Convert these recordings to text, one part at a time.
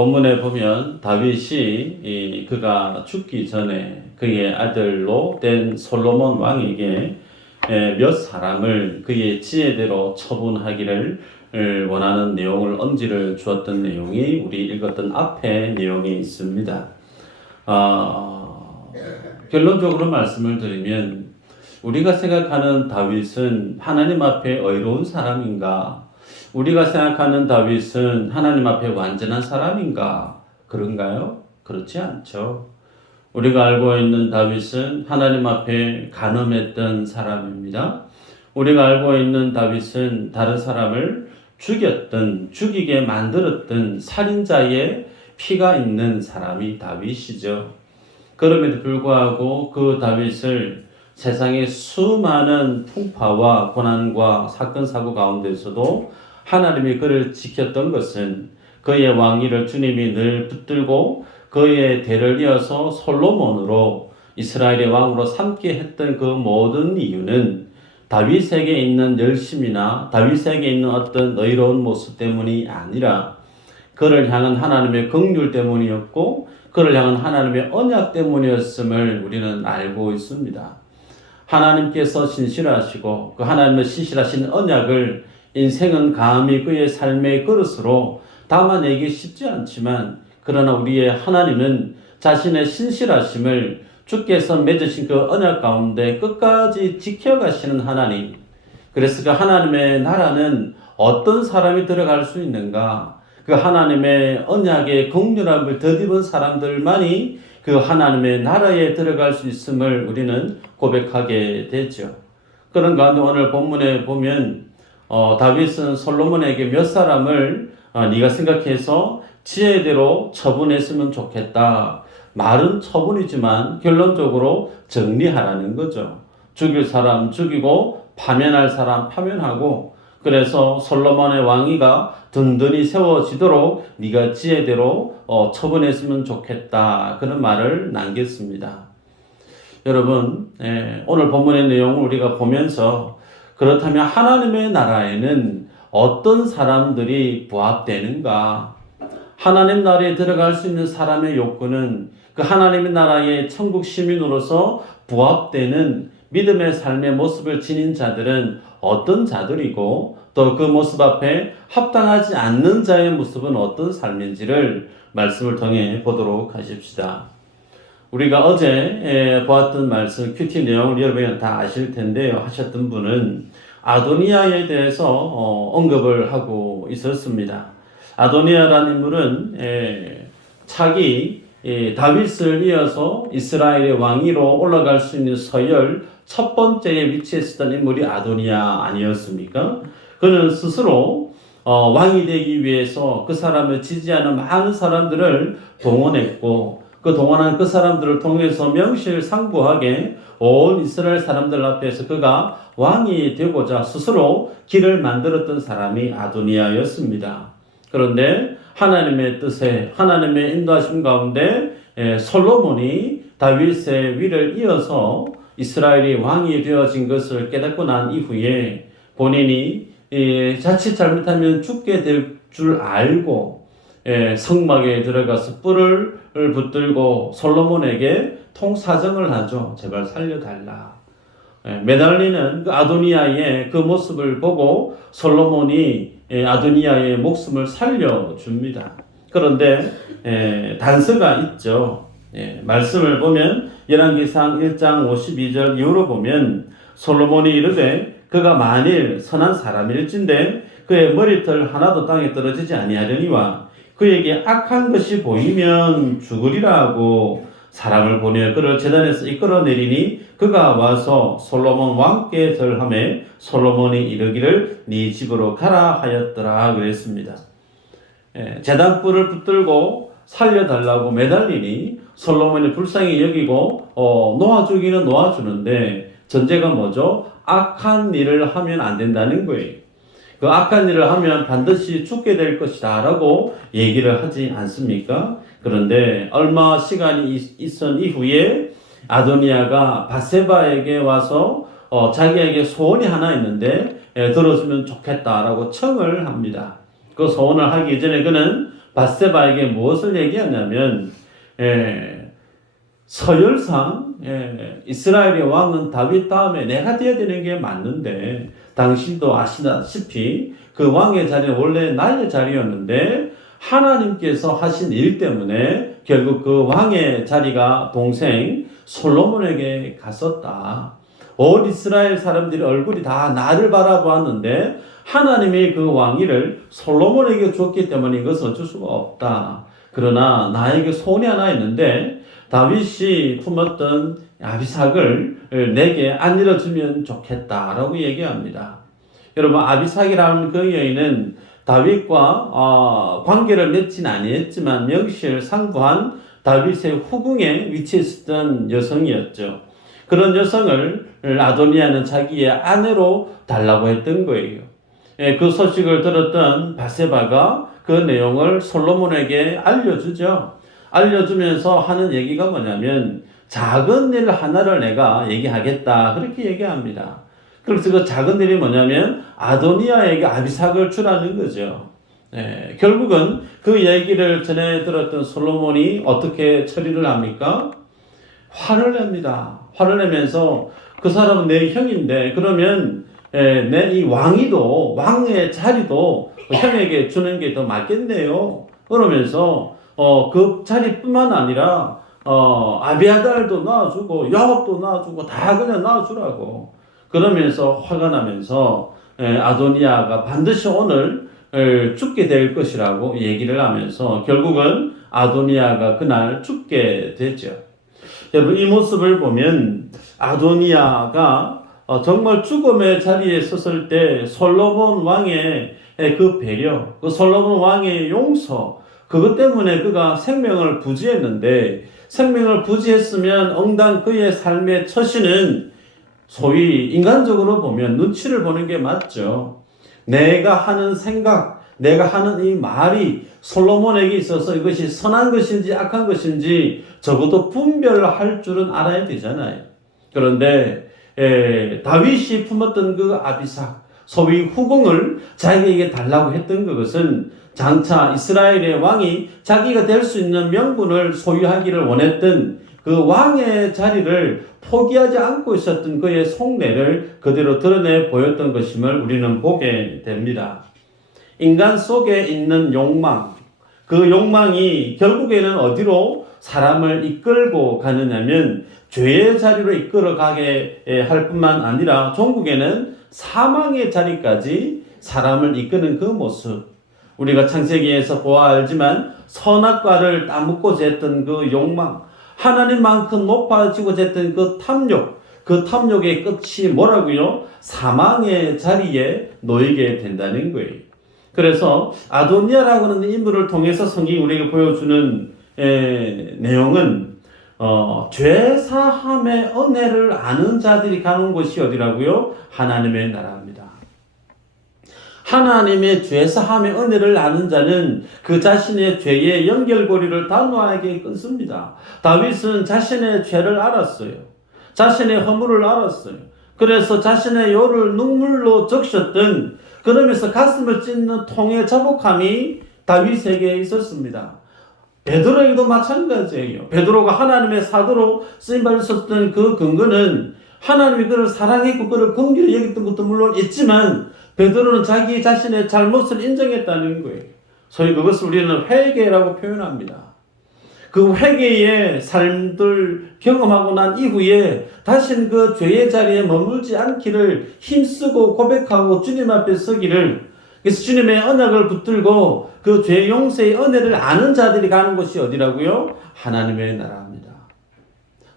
본문에 보면 다윗이 그가 죽기 전에 그의 아들로 된 솔로몬 왕에게 몇 사람을 그의 지혜대로 처분하기를 원하는 내용을 언지를 주었던 내용이 우리 읽었던 앞에 내용에 있습니다. 결론적으로 말씀을 드리면 우리가 생각하는 다윗은 하나님 앞에 의로운 사람인가? 우리가 생각하는 다윗은 하나님 앞에 완전한 사람인가? 그런가요? 그렇지 않죠. 우리가 알고 있는 다윗은 하나님 앞에 간음했던 사람입니다. 우리가 알고 있는 다윗은 다른 사람을 죽이게 만들었던 살인자의 피가 있는 사람이 다윗이죠. 그럼에도 불구하고 그 다윗을 세상의 수많은 풍파와 고난과 사건 사고 가운데서도 하나님이 그를 지켰던 것은 그의 왕위를 주님이 늘 붙들고 그의 대를 이어서 솔로몬으로 이스라엘의 왕으로 삼게 했던 그 모든 이유는 다윗에게 있는 열심이나 다윗에게 있는 어떤 의로운 모습 때문이 아니라 그를 향한 하나님의 긍휼 때문이었고 그를 향한 하나님의 언약 때문이었음을 우리는 알고 있습니다. 하나님께서 신실하시고 그 하나님의 신실하신 언약을 인생은 감히 그의 삶의 그릇으로 담아내기 쉽지 않지만 그러나 우리의 하나님은 자신의 신실하심을 주께서 맺으신 그 언약 가운데 끝까지 지켜가시는 하나님. 그래서 그 하나님의 나라는 어떤 사람이 들어갈 수 있는가? 그 하나님의 언약의 긍휼함을 덧입은 사람들만이 그 하나님의 나라에 들어갈 수 있음을 우리는 고백하게 되죠. 그런 가운데 오늘 본문에 보면 다윗은 솔로몬에게 몇 사람을 네가 생각해서 지혜대로 처분했으면 좋겠다. 말은 처분이지만 결론적으로 정리하라는 거죠. 죽일 사람 죽이고 파면할 사람 파면하고 그래서 솔로몬의 왕위가 든든히 세워지도록 네가 지혜대로 처분했으면 좋겠다. 그런 말을 남겼습니다. 여러분 오늘 본문의 내용을 우리가 보면서 그렇다면 하나님의 나라에는 어떤 사람들이 부합되는가? 하나님 나라에 들어갈 수 있는 사람의 요건은 그 하나님의 나라의 천국 시민으로서 부합되는 믿음의 삶의 모습을 지닌 자들은 어떤 자들이고 또 그 모습 앞에 합당하지 않는 자의 모습은 어떤 삶인지를 말씀을 통해 보도록 하십시다. 우리가 어제 보았던 말씀 큐티 내용을 여러분이 다 아실 텐데요. 하셨던 분은 아도니아에 대해서 언급을 하고 있었습니다. 아도니아라는 인물은 차기 다윗을 이어서 이스라엘의 왕위로 올라갈 수 있는 서열 첫 번째에 위치에 있었던 인물이 아도니아 아니었습니까? 그는 스스로 왕이 되기 위해서 그 사람을 지지하는 많은 사람들을 동원했고 그 동원한 그 사람들을 통해서 명실상부하게 온 이스라엘 사람들 앞에서 그가 왕이 되고자 스스로 길을 만들었던 사람이 아도니아였습니다. 그런데 하나님의 뜻에 하나님의 인도하심 가운데 솔로몬이 다윗의 위를 이어서 이스라엘이 왕이 되어진 것을 깨닫고 난 이후에 본인이 자칫 잘못하면 죽게 될 줄 알고 성막에 들어가서 뿔을 붙들고 솔로몬에게 통사정을 하죠. 제발 살려달라. 매달리는 그 아도니아의 그 모습을 보고 솔로몬이 아도니아의 목숨을 살려줍니다. 그런데 단서가 있죠. 말씀을 보면 열왕기상 1장 52절 이후로 보면 솔로몬이 이르되 그가 만일 선한 사람일진데 그의 머리털 하나도 땅에 떨어지지 아니하려니와 그에게 악한 것이 보이면 죽으리라 하고 사람을 보내 그를 제단에서 이끌어내리니 그가 와서 솔로몬 왕께 절하매 솔로몬이 이르기를 네 집으로 가라 하였더라 그랬습니다. 제단뿔을 붙들고 살려달라고 매달리니 솔로몬이 불쌍히 여기고 놓아주기는 놓아주는데 전제가 뭐죠? 악한 일을 하면 안 된다는 거예요. 그 악한 일을 하면 반드시 죽게 될 것이다 라고 얘기를 하지 않습니까? 그런데 얼마 시간이 있은 이후에 아도니아가 밧세바에게 와서 자기에게 소원이 하나 있는데 들어주면 좋겠다라고 청을 합니다. 그 소원을 하기 전에 그는 밧세바에게 무엇을 얘기하냐면 서열상 이스라엘의 왕은 다윗 다음에 내가 되어야 되는 게 맞는데 당신도 아시다시피 그 왕의 자리는 원래 나의 자리였는데 하나님께서 하신 일 때문에 결국 그 왕의 자리가 동생 솔로몬에게 갔었다. 온 이스라엘 사람들의 얼굴이 다 나를 바라보았는데 하나님이 그 왕위를 솔로몬에게 줬기 때문에 이것은 어쩔 수가 없다. 그러나 나에게 소원이 하나 있는데 다윗이 품었던 아비삭을 내게 안일어주면 좋겠다라고 얘기합니다. 여러분, 아비삭이라는 그 여인은 다윗과 관계를 맺진 아니했지만 명실상부한 다윗의 후궁에 위치했던 여성이었죠. 그런 여성을 아도니아는 자기의 아내로 달라고 했던 거예요. 그 소식을 들었던 밧세바가 그 내용을 솔로몬에게 알려주죠. 알려주면서 하는 얘기가 뭐냐면 작은 일 하나를 내가 얘기하겠다 그렇게 얘기합니다. 그래서 그 작은 일이 뭐냐면 아도니아에게 아비삭을 주라는 거죠. 결국은 그 얘기를 전해 들었던 솔로몬이 어떻게 처리를 합니까? 화를 냅니다. 화를 내면서 그 사람은 내 형인데 그러면 내 이 왕위도 왕의 자리도 형에게 주는 게 더 맞겠네요. 그러면서 그 자리뿐만 아니라 아비아달도 놔주고 요압도 놔주고 다 그냥 놔주라고 그러면서 화가 나면서 아도니아가 반드시 오늘 죽게 될 것이라고 얘기를 하면서 결국은 아도니아가 그날 죽게 되죠. 여러분, 이 모습을 보면 아도니아가 정말 죽음의 자리에 섰을 때 솔로몬 왕의 그 배려, 그 솔로몬 왕의 용서, 그것 때문에 그가 생명을 부지했는데 생명을 부지했으면 응당 그의 삶의 처신은 소위 인간적으로 보면 눈치를 보는 게 맞죠. 내가 하는 생각, 내가 하는 이 말이 솔로몬에게 있어서 이것이 선한 것인지 악한 것인지 적어도 분별을 할 줄은 알아야 되잖아요. 그런데 다윗이 품었던 그 아비삭, 소위 후궁을 자기에게 달라고 했던 그것은 장차 이스라엘의 왕이 자기가 될 수 있는 명분을 소유하기를 원했던 그 왕의 자리를 포기하지 않고 있었던 그의 속내를 그대로 드러내 보였던 것임을 우리는 보게 됩니다. 인간 속에 있는 욕망, 그 욕망이 결국에는 어디로 사람을 이끌고 가느냐면 죄의 자리로 이끌어 가게 할 뿐만 아니라 종국에는 사망의 자리까지 사람을 이끄는 그 모습, 우리가 창세기에서 보아 알지만 선악과를 따먹고자 했던 그 욕망, 하나님만큼 높아지고자 했던 그 탐욕, 그 탐욕의 끝이 뭐라고요? 사망의 자리에 놓이게 된다는 거예요. 그래서 아도니아라고 하는 인물을 통해서 성경이 우리에게 보여주는 내용은 죄 사함의 은혜를 아는 자들이 가는 곳이 어디라고요? 하나님의 나라입니다. 하나님의 죄 사함의 은혜를 아는 자는 그 자신의 죄의 연결고리를 단호하게 끊습니다. 다윗은 자신의 죄를 알았어요. 자신의 허물을 알았어요. 그래서 자신의 요를 눈물로 적셨던, 그러면서 가슴을 찢는 통의 자복함이 다윗에게 있었습니다. 베드로에게도 마찬가지예요. 베드로가 하나님의 사도로 쓰임받으셨던 그 근거는 하나님이 그를 사랑했고 그를 긍휼히 여겼던 것도 물론 있지만 베드로는 자기 자신의 잘못을 인정했다는 거예요. 소위 그것을 우리는 회개라고 표현합니다. 그 회개의 삶들 경험하고 난 이후에 다시는 그 죄의 자리에 머물지 않기를 힘쓰고 고백하고 주님 앞에 서기를, 그래서 주님의 언약을 붙들고 그 죄 용서의 은혜를 아는 자들이 가는 곳이 어디라고요? 하나님의 나라입니다.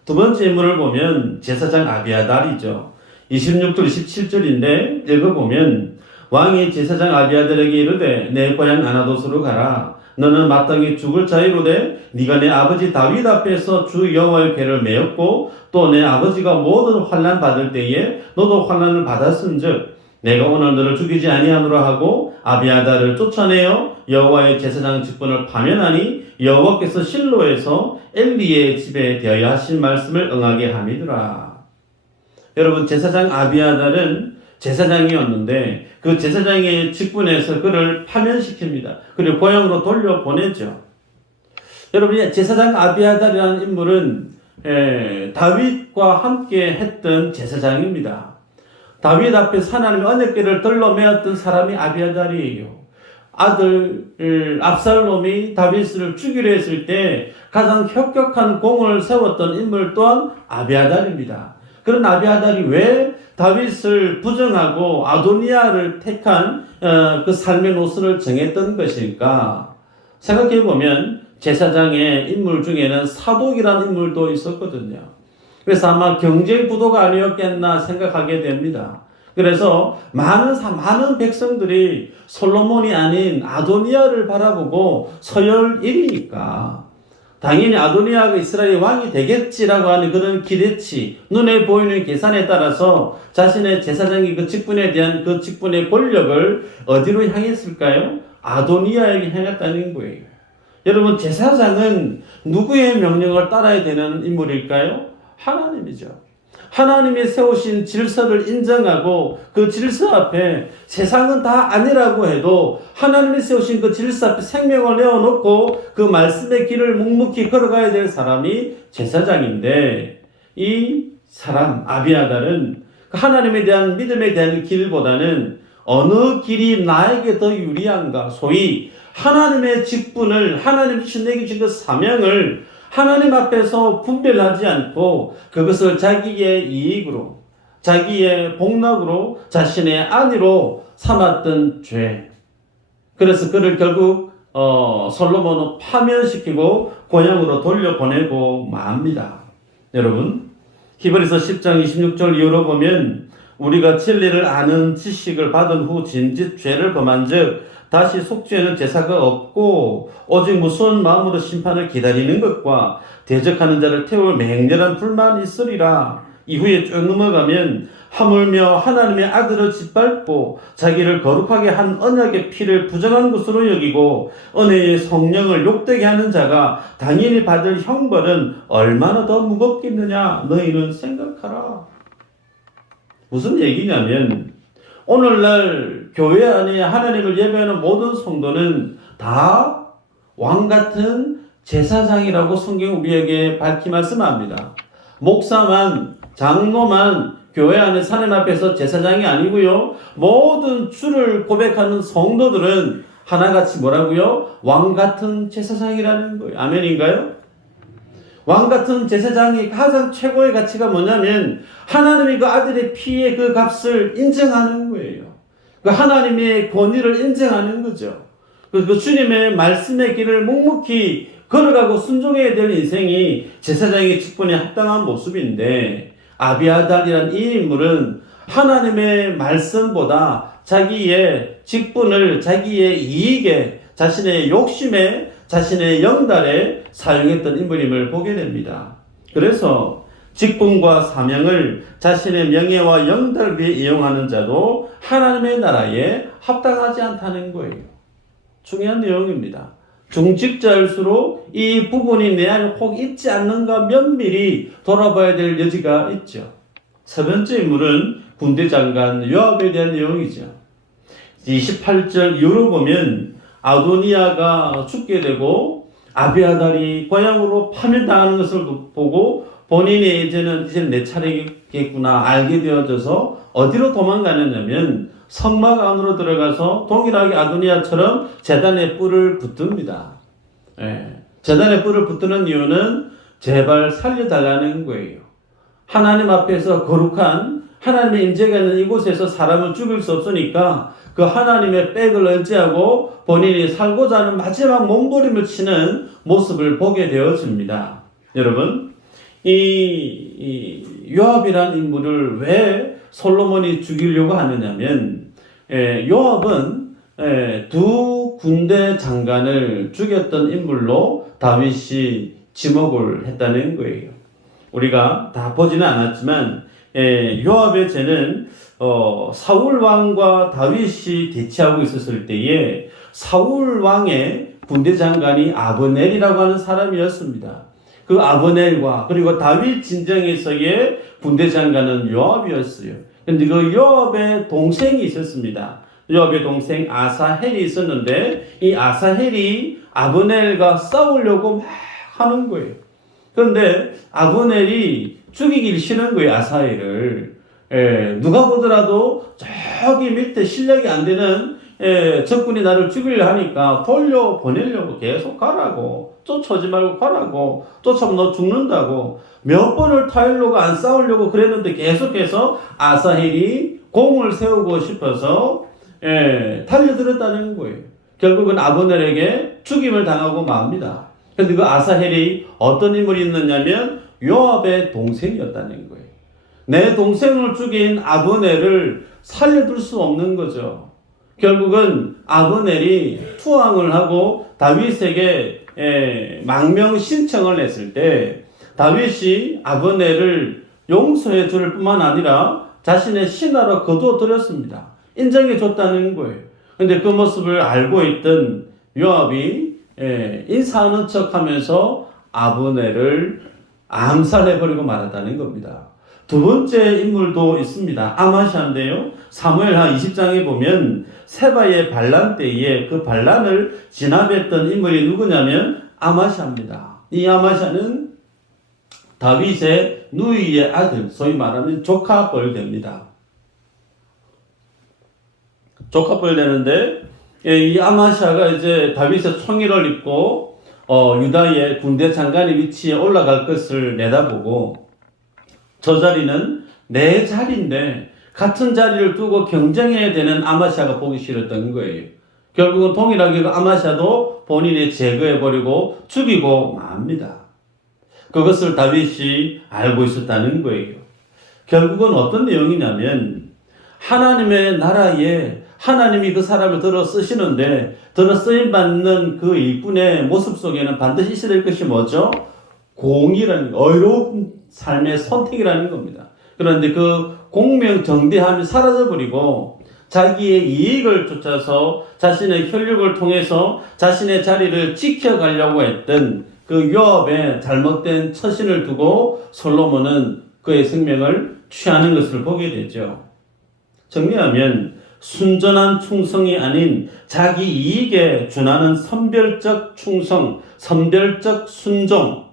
두 번째 인물을 보면 제사장 아비아달이죠. 26절 27절인데 읽어보면 왕이 제사장 아비아달에게 이르되 내 고향 아나도스로 가라. 너는 마땅히 죽을 자이로되 네가 내 아버지 다윗 앞에서 주 여호와의 궤를 메었고 또 내 아버지가 모든 환난 받을 때에 너도 환난을 받았은즉 내가 오늘 너를 죽이지 아니하노라 하고 아비아달을 쫓아내어 여호와의 제사장 직분을 파면하니 여호와께서 실로에서 엘리의 집에 대하여 하신 말씀을 응하게 함이더라. 여러분, 제사장 아비아달은 제사장이었는데 그 제사장의 직분에서 그를 파면시킵니다. 그리고 고향으로 돌려보내죠. 여러분, 제사장 아비아달이라는 인물은 다윗과 함께 했던 제사장입니다. 다윗 앞에서 하나님의 언약궤를 들러 메었던 사람이 아비아달이에요. 아들 압살롬이 다윗을 죽이려 했을 때 가장 혁혁한 공을 세웠던 인물 또한 아비아달입니다. 그런 아비아달이 왜 다윗을 부정하고 아도니아를 택한 그 삶의 노선을 정했던 것일까? 생각해 보면 제사장의 인물 중에는 사독이라는 인물도 있었거든요. 그래서 아마 경제 구도가 아니었겠나 생각하게 됩니다. 그래서 많은 백성들이 솔로몬이 아닌 아도니아를 바라보고 서열일이니까 당연히 아도니아가 이스라엘의 왕이 되겠지라고 하는 그런 기대치, 눈에 보이는 계산에 따라서 자신의 제사장의 그 직분에 대한 그 직분의 권력을 어디로 향했을까요? 아도니아에게 향했다는 거예요. 여러분, 제사장은 누구의 명령을 따라야 되는 인물일까요? 하나님이죠. 하나님이 세우신 질서를 인정하고 그 질서 앞에 세상은 다 아니라고 해도 하나님이 세우신 그 질서 앞에 생명을 내어놓고 그 말씀의 길을 묵묵히 걸어가야 될 사람이 제사장인데, 이 사람 아비아달은 하나님에 대한 믿음에 대한 길보다는 어느 길이 나에게 더 유리한가, 소위 하나님의 직분을, 하나님이 주신 내게 주신 그 사명을 하나님 앞에서 분별하지 않고 그것을 자기의 이익으로, 자기의 복락으로, 자신의 안위로 삼았던 죄. 그래서 그를 결국 솔로몬은 파면시키고 고향으로 돌려보내고 맙니다. 여러분, 히브리서 10장 26절 이후로 보면 우리가 진리를 아는 지식을 받은 후 진짓 죄를 범한 즉 다시 속죄하는 제사가 없고 오직 무서운 마음으로 심판을 기다리는 것과 대적하는 자를 태울 맹렬한 불만이 있으리라. 이후에 쭉 넘어가면 하물며 하나님의 아들을 짓밟고 자기를 거룩하게 한 언약의 피를 부정한 것으로 여기고 은혜의 성령을 욕되게 하는 자가 당연히 받을 형벌은 얼마나 더 무겁겠느냐 너희는 생각하라. 무슨 얘기냐면 오늘날 교회 안에 하나님을 예배하는 모든 성도는 다 왕 같은 제사장이라고 성경 우리에게 밝히 말씀합니다. 목사만, 장로만 교회 안에 하나님 앞에서 제사장이 아니고요. 모든 주를 고백하는 성도들은 하나같이 뭐라고요? 왕 같은 제사장이라는 거예요. 아멘인가요? 왕 같은 제사장의 가장 최고의 가치가 뭐냐면 하나님이 그 아들의 피의 그 값을 인정하는 거예요. 그 하나님의 권위를 인정하는 거죠. 그 주님의 말씀의 길을 묵묵히 걸어가고 순종해야 될 인생이 제사장의 직분에 합당한 모습인데, 아비아달이란 이 인물은 하나님의 말씀보다 자기의 직분을 자기의 이익에, 자신의 욕심에, 자신의 영달에 사용했던 인물임을 보게 됩니다. 그래서 직분과 사명을 자신의 명예와 영달 위에 이용하는 자도 하나님의 나라에 합당하지 않다는 거예요. 중요한 내용입니다. 중직자일수록 이 부분이 내 안에 혹 있지 않는가 면밀히 돌아봐야 될 여지가 있죠. 세 번째 인물은 군대 장관 요압에 대한 내용이죠. 28절 이후로 보면 아도니아가 죽게 되고 아비아달이 고향으로 파면당하는 것을 보고 본인이 이제는 내 차례겠구나 알게 되어져서 어디로 도망가느냐면 성막 안으로 들어가서 동일하게 아도니아처럼 제단에 뿔을 붙듭니다. 제단에 뿔을 붙드는 이유는 제발 살려달라는 거예요. 하나님 앞에서 거룩한 하나님의 임재가 있는 이곳에서 사람을 죽일 수 없으니까 그 하나님의 백을 의지하고 본인이 살고자 하는 마지막 몸부림을 치는 모습을 보게 되어집니다. 여러분, 이 요압이라는 인물을 왜 솔로몬이 죽이려고 하느냐면 요압은 두 군대 장관을 죽였던 인물로 다윗이 지목을 했다는 거예요. 우리가 다 보지는 않았지만 요압의 죄는 사울 왕과 다윗이 대치하고 있었을 때에 사울 왕의 군대 장관이 아브넬이라고 하는 사람이었습니다. 그 아브넬과 그리고 다윗 진영에서의 군대 장관은 요압이었어요. 근데 그 요압의 동생이 있었습니다. 요압의 동생 아사헬이 있었는데 이 아사헬이 아브넬과 싸우려고 막 하는 거예요. 그런데 아브넬이 죽이기 싫은 거예요, 아사헬을. 누가 보더라도 저기 밑에 실력이 안 되는 적군이 나를 죽이려 하니까 돌려보내려고 계속 가라고, 쫓아오지 말고 가라고, 쫓아오면 너 죽는다고 몇 번을 타일로가 안 싸우려고 그랬는데 계속해서 아사헬이 공을 세우고 싶어서 달려들었다는 거예요. 결국은 아브넬에게 죽임을 당하고 맙니다. 그런데 그 아사헬이 어떤 인물이 있느냐면 요압의 동생이었다는 거예요. 내 동생을 죽인 아브넬을 살려둘 수 없는 거죠. 결국은 아브넬이 투항을 하고 다윗에게 망명 신청을 했을 때 다윗이 아브넬을 용서해 줄 뿐만 아니라 자신의 신하로 거두어들였습니다. 인정해 줬다는 거예요. 그런데 그 모습을 알고 있던 요압이 인사하는 척하면서 아브넬을 암살해버리고 말았다는 겁니다. 두 번째 인물도 있습니다. 아마샤인데요. 사무엘하 20장에 보면 세바의 반란 때에 그 반란을 진압했던 인물이 누구냐면 아마샤입니다. 이 아마샤는 다윗의 누이의 아들, 소위 말하면 조카뻘 됩니다. 조카뻘 되는데 이 아마샤가 이제 다윗의 총위를 입고 유다의 군대 장관의 위치에 올라갈 것을 내다보고 저 자리는 내 자리인데 같은 자리를 두고 경쟁해야 되는 아마샤가 보기 싫었던 거예요. 결국은 동일하게 아마샤도 본인이 제거해버리고 죽이고 맙니다. 그것을 다윗이 알고 있었다는 거예요. 결국은 어떤 내용이냐면 하나님의 나라에 하나님이 그 사람을 들어 쓰시는데 들어 쓰임받는 그 일꾼의 모습 속에는 반드시 있어야 될 것이 뭐죠? 공의라는 어려운 삶의 선택이라는 겁니다. 그런데 그 공명정대함이 사라져버리고 자기의 이익을 쫓아서 자신의 혈육을 통해서 자신의 자리를 지켜가려고 했던 그 요압의 잘못된 처신을 두고 솔로몬은 그의 생명을 취하는 것을 보게 되죠. 정리하면 순전한 충성이 아닌 자기 이익에 준하는 선별적 충성, 선별적 순종,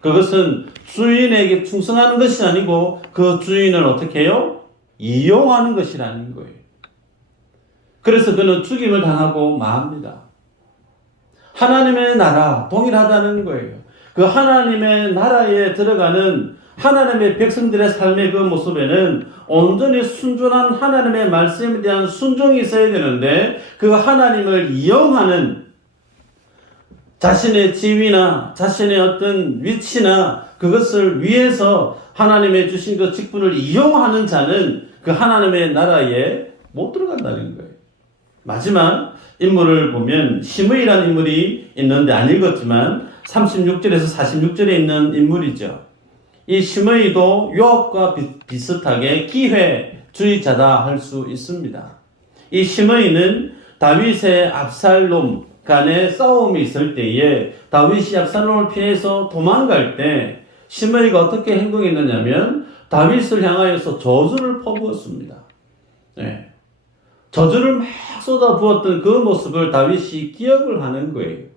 그것은 주인에게 충성하는 것이 아니고 그 주인을 어떻게 해요? 이용하는 것이라는 거예요. 그래서 그는 죽임을 당하고 맙니다. 하나님의 나라 동일하다는 거예요. 그 하나님의 나라에 들어가는 하나님의 백성들의 삶의 그 모습에는 온전히 순전한 하나님의 말씀에 대한 순종이 있어야 되는데 그 하나님을 이용하는 자신의 지위나 자신의 어떤 위치나 그것을 위해서 하나님의 주신 그 직분을 이용하는 자는 그 하나님의 나라에 못 들어간다는 거예요. 마지막 인물을 보면 시므이라는 인물이 있는데 안 읽었지만 36절에서 46절에 있는 인물이죠. 이 시므이도 요압과 비슷하게 기회주의자다 할 수 있습니다. 이 시므이는 다윗의 압살롬 간의 싸움이 있을 때에 다윗이 압살롬을 피해서 도망갈 때 시므이가 어떻게 행동했느냐면 다윗을 향하여서 저주를 퍼부었습니다. 네. 저주를 막 쏟아부었던 그 모습을 다윗이 기억을 하는 거예요.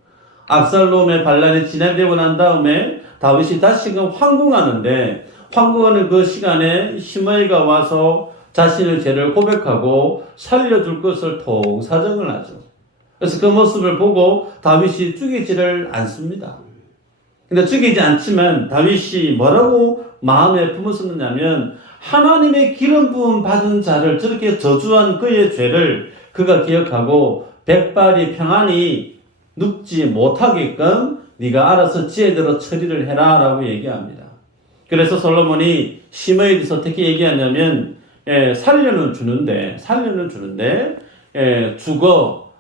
압살롬의 반란이 진행되고 난 다음에 다윗이 다시금 황궁하는데 황궁하는 그 시간에 시므이가 와서 자신의 죄를 고백하고 살려줄 것을 통사정을 하죠. 그래서 그 모습을 보고 다윗이 죽이지를 않습니다. 근데 죽이지 않지만 다윗이 뭐라고 마음에 품었었느냐면 하나님의 기름 부음 받은 자를 저렇게 저주한 그의 죄를 그가 기억하고 백발이 평안히 눕지 못하게끔 네가 알아서 지혜대로 처리를 해라 라고 얘기합니다. 그래서 솔로몬이 시므이에 대해서 어떻게 얘기하냐면 살려는 주는데 죽어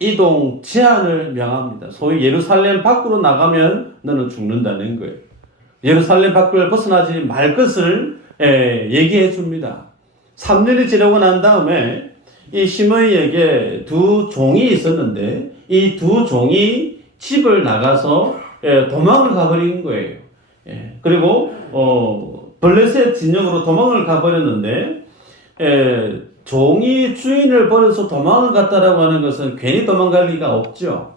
이동 제한을 명합니다. 소위 예루살렘 밖으로 나가면 너는 죽는다는 거예요. 예루살렘 밖을 벗어나지 말 것을 얘기해 줍니다. 3년이 지나고 난 다음에 이 시므이에게 두 종이 있었는데 이 두 종이 집을 나가서 도망을 가버린 거예요. 그리고 블레셋 진영으로 도망을 가버렸는데 종이 주인을 버려서 도망을 갔다라고 하는 것은 괜히 도망갈 리가 없죠.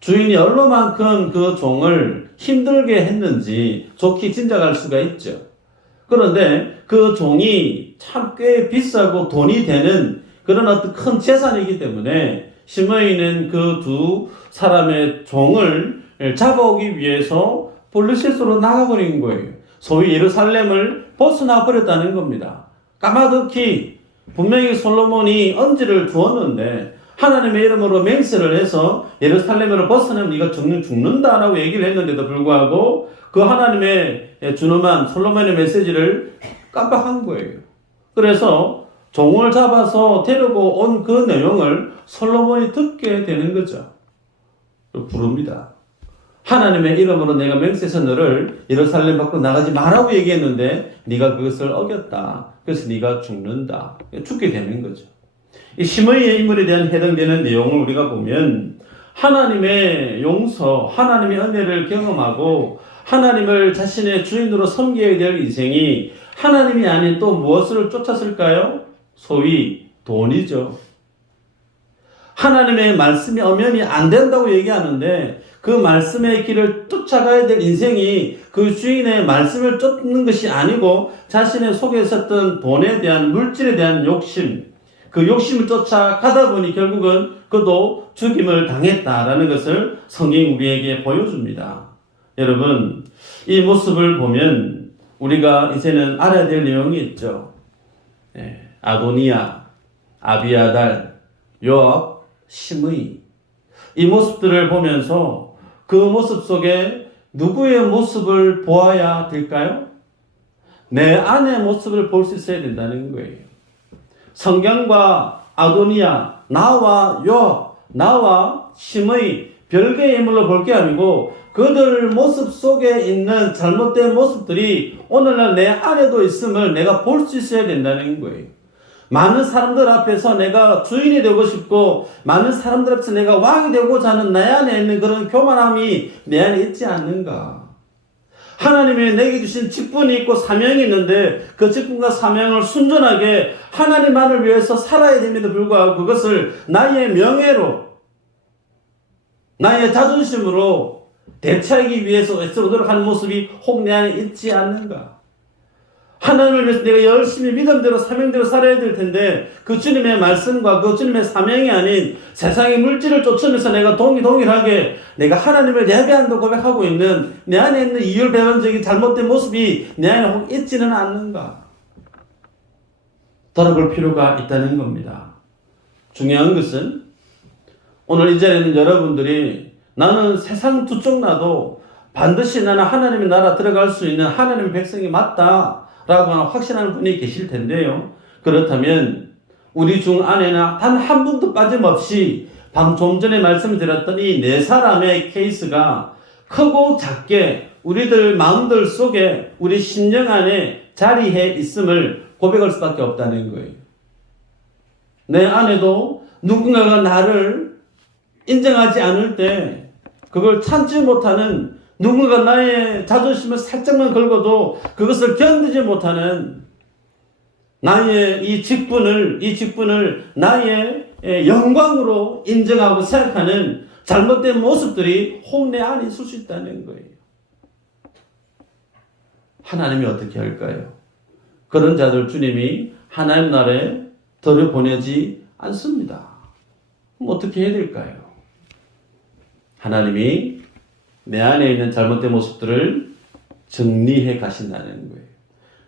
주인이 얼마만큼 그 종을 힘들게 했는지 좋게 짐작할 수가 있죠. 그런데 그 종이 참 꽤 비싸고 돈이 되는 그런 어떤 큰 재산이기 때문에 시므이는 그 두 사람의 종을 잡아오기 위해서 블레셋으로 나가버린 거예요. 소위 예루살렘을 벗어나 버렸다는 겁니다. 까마득히 분명히 솔로몬이 언지를 주었는데 하나님의 이름으로 맹세를 해서 예루살렘으로 벗어나면 네가 죽는다라고 얘기를 했는데도 불구하고 그 하나님의 준엄한 솔로몬의 메시지를 깜빡한 거예요. 그래서 종을 잡아서 데리고 온 그 내용을 솔로몬이 듣게 되는 거죠. 부릅니다. 하나님의 이름으로 내가 맹세해서 너를 예루살렘 밖으로 나가지 말라고 얘기했는데 네가 그것을 어겼다. 그래서 네가 죽는다. 죽게 되는 거죠. 이 시므이의 인물에 대한 해당되는 내용을 우리가 보면 하나님의 용서, 하나님의 은혜를 경험하고 하나님을 자신의 주인으로 섬겨야 될 인생이 하나님이 아닌 또 무엇을 쫓았을까요? 소위 돈이죠. 하나님의 말씀이 엄연히 안 된다고 얘기하는데 그 말씀의 길을 쫓아가야 될 인생이 그 주인의 말씀을 쫓는 것이 아니고 자신의 속에 있었던 돈에 대한 물질에 대한 욕심, 그 욕심을 쫓아가다 보니 결국은 그도 죽임을 당했다라는 것을 성경이 우리에게 보여줍니다. 여러분, 이 모습을 보면 우리가 이제는 알아야 될 내용이 있죠. 아도니아, 아비아달, 요압, 시므이. 이 모습들을 보면서 그 모습 속에 누구의 모습을 보아야 될까요? 내 안의 모습을 볼 수 있어야 된다는 거예요. 성경과 아도니아, 나와 요압, 나와 시므이 별개의 인물로 볼 게 아니고 그들 모습 속에 있는 잘못된 모습들이 오늘날 내 안에도 있음을 내가 볼 수 있어야 된다는 거예요. 많은 사람들 앞에서 내가 주인이 되고 싶고 많은 사람들 앞에서 내가 왕이 되고자 하는 내 안에 있는 그런 교만함이 내 안에 있지 않는가? 하나님이 내게 주신 직분이 있고 사명이 있는데 그 직분과 사명을 순전하게 하나님만을 위해서 살아야 됨에도 불구하고 그것을 나의 명예로 나의 자존심으로 대체하기 위해서 애써 노력하는 모습이 혹 내 안에 있지 않는가? 하나님을 위해서 내가 열심히 믿음대로 사명대로 살아야 될 텐데 그 주님의 말씀과 그 주님의 사명이 아닌 세상의 물질을 쫓으면서 내가 동일하게 내가 하나님을 예배한다고 고백하고 있는 내 안에 있는 이율배반적인 잘못된 모습이 내 안에 혹 있지는 않는가? 돌아볼 필요가 있다는 겁니다. 중요한 것은 오늘 이 자리에 있는 여러분들이 나는 세상 두 쪽 나도 반드시 나는 하나님의 나라 들어갈 수 있는 하나님의 백성이 맞다 라고 확신하는 분이 계실 텐데요. 그렇다면 우리 중 안에나 단 한 분도 빠짐없이 좀 전에 말씀을 드렸더니 네 사람의 케이스가 크고 작게 우리들 마음들 속에 우리 심령 안에 자리해 있음을 고백할 수밖에 없다는 거예요. 내 안에도 누군가가 나를 인정하지 않을 때 그걸 참지 못하는 누군가 나의 자존심을 살짝만 걸고도 그것을 견디지 못하는 나의 이 직분을 나의 영광으로 인정하고 생각하는 잘못된 모습들이 혹 내 안에 있을 수 있다는 거예요. 하나님이 어떻게 할까요? 그런 자들 주님이 하나님 나라에 들여보내지 않습니다. 그럼 어떻게 해야 될까요? 하나님이 내 안에 있는 잘못된 모습들을 정리해 가신다는 거예요.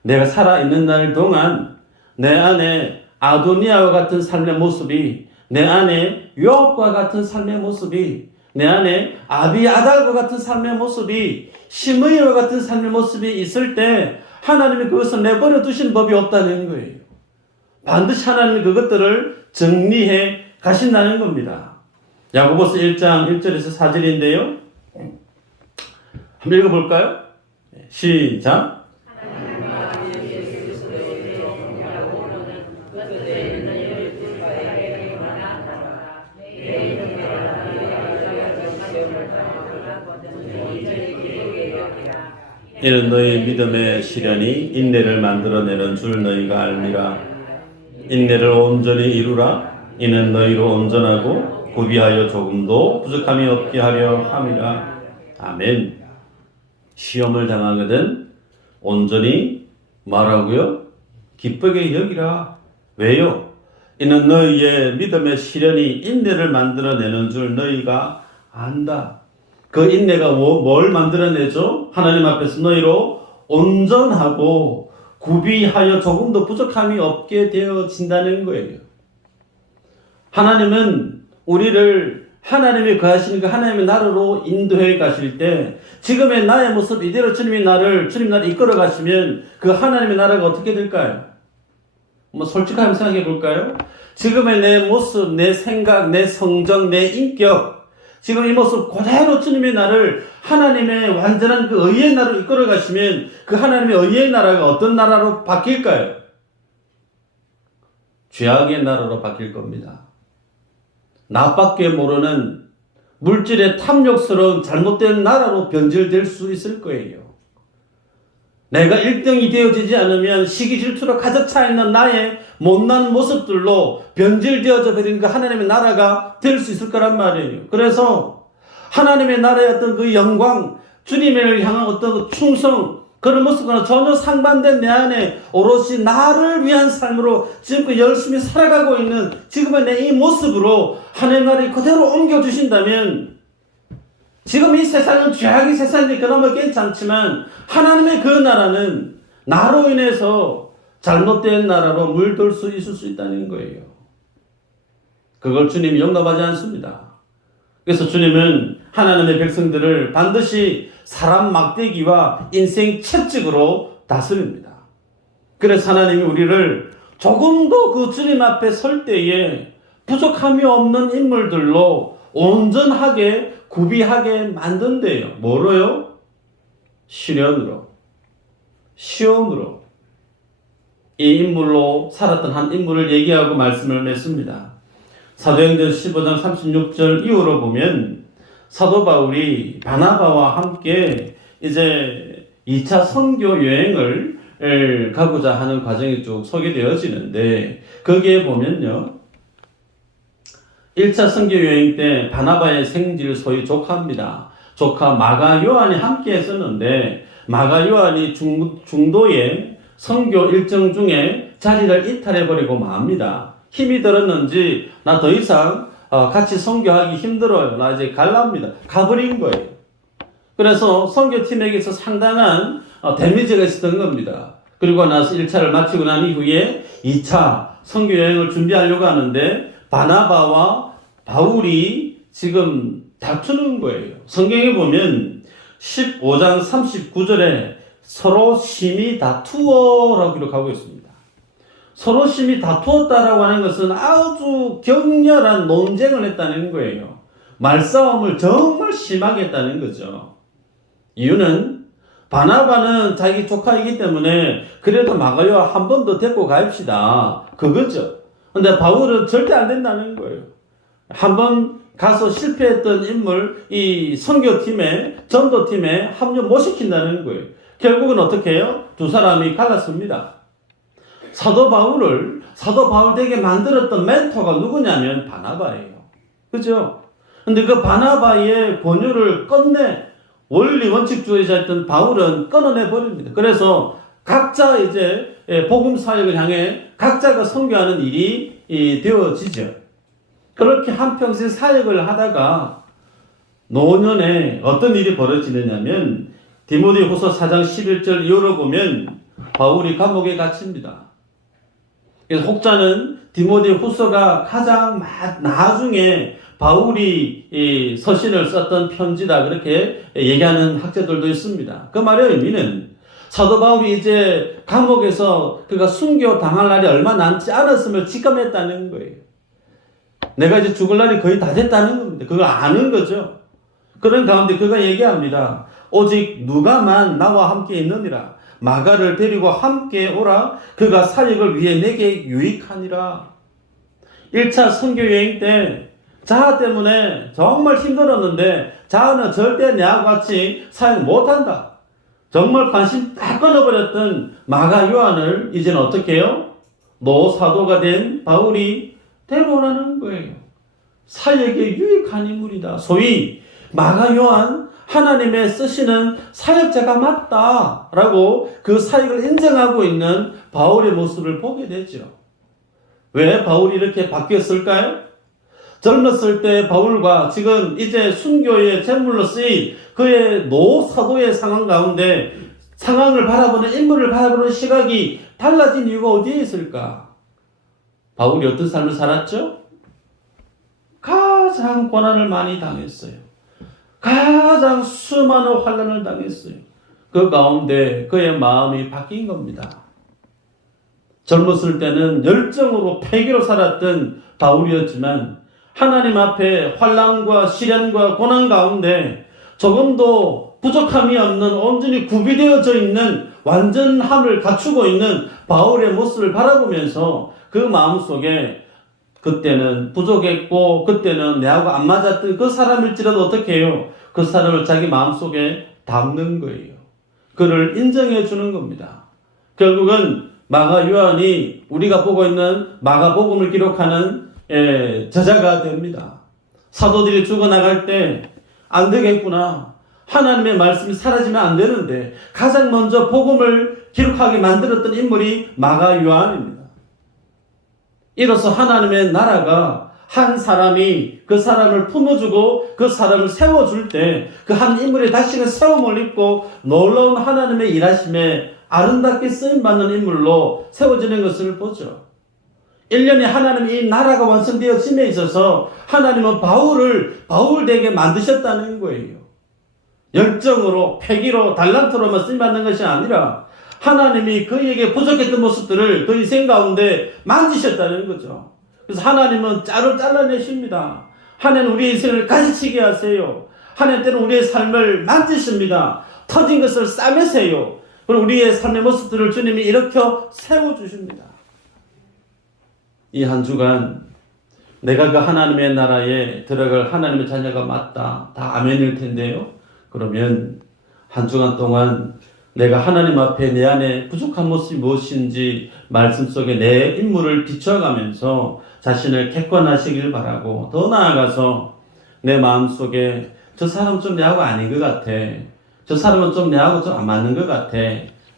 내가 살아있는 날 동안 내 안에 아도니아와 같은 삶의 모습이, 내 안에 요압과 같은 삶의 모습이, 내 안에 아비아달과 같은 삶의 모습이, 시므이와 같은 삶의 모습이 있을 때 하나님이 그것을 내버려 두신 법이 없다는 거예요. 반드시 하나님이 그것들을 정리해 가신다는 겁니다. 야고보서 1장 1절에서 4절인데요. 한번 읽어볼까요? 시작. 이는 너희 믿음의 시련이 인내를 만들어내는 줄 너희가 알미라. 인내를 온전히 이루라. 이는 너희로 온전하고 구비하여 조금도 부족함이 없게 하려 함이라. 아멘. 시험을 당하거든 온전히 말하고요, 기쁘게 여기라. 왜요? 이는 너희의 믿음의 시련이 인내를 만들어내는 줄 너희가 안다. 그 인내가 뭘 만들어내죠? 하나님 앞에서 너희로 온전하고 구비하여 조금도 부족함이 없게 되어진다는 거예요. 하나님은 우리를 하나님이 거하시는 그 하나님의 나라로 인도해 가실 때 지금의 나의 모습 이대로 주님 나를 이끌어 가시면 그 하나님의 나라가 어떻게 될까요? 솔직하게 생각해 볼까요? 지금의 내 모습, 내 생각, 내 성정, 내 인격, 지금 이 모습 그대로 주님의 나를 하나님의 완전한 그 의의 나라로 이끌어 가시면 그 하나님의 의의 나라가 어떤 나라로 바뀔까요? 죄악의 나라로 바뀔 겁니다. 나밖에 모르는 물질의 탐욕스러운 잘못된 나라로 변질될 수 있을 거예요. 내가 1등이 되어지지 않으면 시기 질투로 가득 차 있는 나의 못난 모습들로 변질되어져 버린 그 하나님의 나라가 될 수 있을 거란 말이에요. 그래서 하나님의 나라의 어떤 그 영광, 주님을 향한 어떤 그 충성, 그런 모습과는 전혀 상반된 내 안에 오롯이 나를 위한 삶으로 지금 열심히 살아가고 있는 지금의 내 이 모습으로 하나님 나라를 그대로 옮겨주신다면 지금 이 세상은 죄악의 세상인데 그나마 괜찮지만 하나님의 그 나라는 나로 인해서 잘못된 나라로 물들 수 있을 수 있다는 거예요. 그걸 주님이 용납하지 않습니다. 그래서 주님은 하나님의 백성들을 반드시 사람 막대기와 인생 채찍으로 다스립니다. 그래서 하나님이 우리를 조금도 그 주님 앞에 설 때에 부족함이 없는 인물들로 온전하게 구비하게 만든대요. 뭐로요? 시련으로, 시험으로. 이 인물로 살았던 한 인물을 얘기하고 말씀을 맺습니다. 사도행전 15장 36절 이후로 보면 사도 바울이 바나바와 함께 이제 2차 선교 여행을 가고자 하는 과정이 쭉 소개되어지는데 거기에 보면요, 1차 선교 여행 때 바나바의 생질 소위 조카입니다. 조카 마가 요한이 함께 했었는데 마가 요한이 중도에 선교 일정 중에 자리를 이탈해버리고 맙니다. 힘이 들었는지 나 더 이상 같이 선교하기 힘들어요. 나 이제 갈랍니다. 가버린 거예요. 그래서 선교팀에게서 상당한 데미지가 있었던 겁니다. 그리고 나서 1차를 마치고 난 이후에 2차 선교 여행을 준비하려고 하는데 바나바와 바울이 지금 다투는 거예요. 성경에 보면 15장 39절에 서로 심히 다투어라고 기록하고 있습니다. 서로 심히 다투었다라고 하는 것은 아주 격렬한 논쟁을 했다는 거예요. 말싸움을 정말 심하게 했다는 거죠. 이유는 바나바는 자기 조카이기 때문에 그래도 마가요와 한 번 더 데리고 가입시다. 그거죠. 근데 바울은 절대 안 된다는 거예요. 한 번 가서 실패했던 인물, 이 선교팀에, 전도팀에 합류 못 시킨다는 거예요. 결국은 어떻게 해요? 두 사람이 갈랐습니다. 사도 바울 되게 만들었던 멘토가 누구냐면 바나바예요. 그죠? 근데 그 바나바의 권유를 원리 원칙주의자였던 바울은 끊어내 버립니다. 그래서 각자 이제 복음 사역을 향해 각자가 선교하는 일이 되어지죠. 그렇게 한평생 사역을 하다가 노년에 어떤 일이 벌어지느냐면 디모데후서 4장 11절 이후로 보면 바울이 감옥에 갇힙니다. 그래서 혹자는 디모데후서가 가장 나중에 바울이 서신을 썼던 편지다 그렇게 얘기하는 학자들도 있습니다. 그 말의 의미는 사도 바울이 이제 감옥에서 그가 순교 당할 날이 얼마 남지 않았음을 직감했다는 거예요. 내가 이제 죽을 날이 거의 다 됐다는 겁니다. 그걸 아는 거죠. 그런 가운데 그가 얘기합니다. 오직 누가만 나와 함께 있느니라. 마가를 데리고 함께 오라. 그가 사역을 위해 내게 유익하니라. 1차 선교 여행 때 자아 때문에 정말 힘들었는데 자아는 절대 내하고 같이 사역 못한다. 정말 관심 딱 끊어버렸던 마가 요한을 이제는 어떻게 해요? 노사도가 된 바울이 데려오라는 거예요. 사역에 유익한 인물이다. 소위 마가 요한, 하나님의 쓰시는 사역자가 맞다라고 그 사역을 인정하고 있는 바울의 모습을 보게 되죠. 왜 바울이 이렇게 바뀌었을까요? 젊었을 때 바울과 지금 이제 순교의 제물로 쓰인 그의 노사도의 상황 가운데 상황을 바라보는, 인물을 바라보는 시각이 달라진 이유가 어디에 있을까? 바울이 어떤 삶을 살았죠? 가장 고난을 많이 당했어요. 가장 수많은 환난을 당했어요. 그 가운데 그의 마음이 바뀐 겁니다. 젊었을 때는 열정으로 패기로 살았던 바울이었지만 하나님 앞에 환난과 시련과 고난 가운데 조금도 부족함이 없는, 온전히 구비되어져 있는 완전함을 갖추고 있는 바울의 모습을 바라보면서 그 마음속에 그때는 부족했고 그때는 내하고 안 맞았던 그 사람일지라도 어떻게 해요? 그 사람을 자기 마음속에 담는 거예요. 그를 인정해 주는 겁니다. 결국은 마가 요한이 우리가 보고 있는 마가복음을 기록하는 저자가 됩니다. 사도들이 죽어나갈 때 안 되겠구나. 하나님의 말씀이 사라지면 안 되는데 가장 먼저 복음을 기록하게 만들었던 인물이 마가 요한입니다. 이로써 하나님의 나라가 한 사람이 그 사람을 품어주고 그 사람을 세워줄 때 그 한 인물이 다시금 세움을 입고 놀라운 하나님의 일하심에 아름답게 쓰임받는 인물로 세워지는 것을 보죠. 1년에 하나님 이 나라가 완성되어짐에 있어서 하나님은 바울되게 만드셨다는 거예요. 열정으로, 패기로, 달란트로만 쓰임받는 것이 아니라 하나님이 그에게 부족했던 모습들을 그 인생 가운데 만지셨다는 거죠. 그래서 하나님은 짤을 잘라내십니다. 하나님 우리의 인생을 가지치게 하세요. 하나님 때는 우리의 삶을 만지십니다. 터진 것을 싸매세요. 그리고 우리의 삶의 모습들을 주님이 일으켜 세워주십니다. 이 한 주간 내가 그 하나님의 나라에 들어갈 하나님의 자녀가 맞다. 다 아멘일 텐데요. 그러면 한 주간 동안 내가 하나님 앞에 내 안에 부족한 모습이 무엇인지 말씀 속에 내 인물을 비춰가면서 자신을 객관하시길 바라고, 더 나아가서 내 마음속에 저 사람은 좀 내하고 아닌 것 같아. 저 사람은 좀 내하고 좀 안 맞는 것 같아.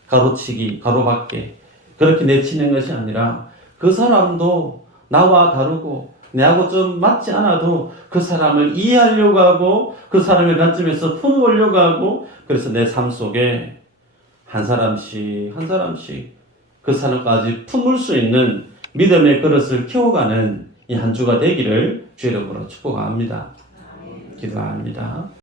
가로치기, 가로받게. 그렇게 내치는 것이 아니라 그 사람도 나와 다르고 내하고 좀 맞지 않아도 그 사람을 이해하려고 하고 그 사람의 관점에서 품어보려고 하고, 그래서 내 삶 속에 한 사람씩 한 사람씩 그 사람까지 품을 수 있는 믿음의 그릇을 키워가는 이 한 주가 되기를 주의 이름으로 축복합니다. 기도합니다.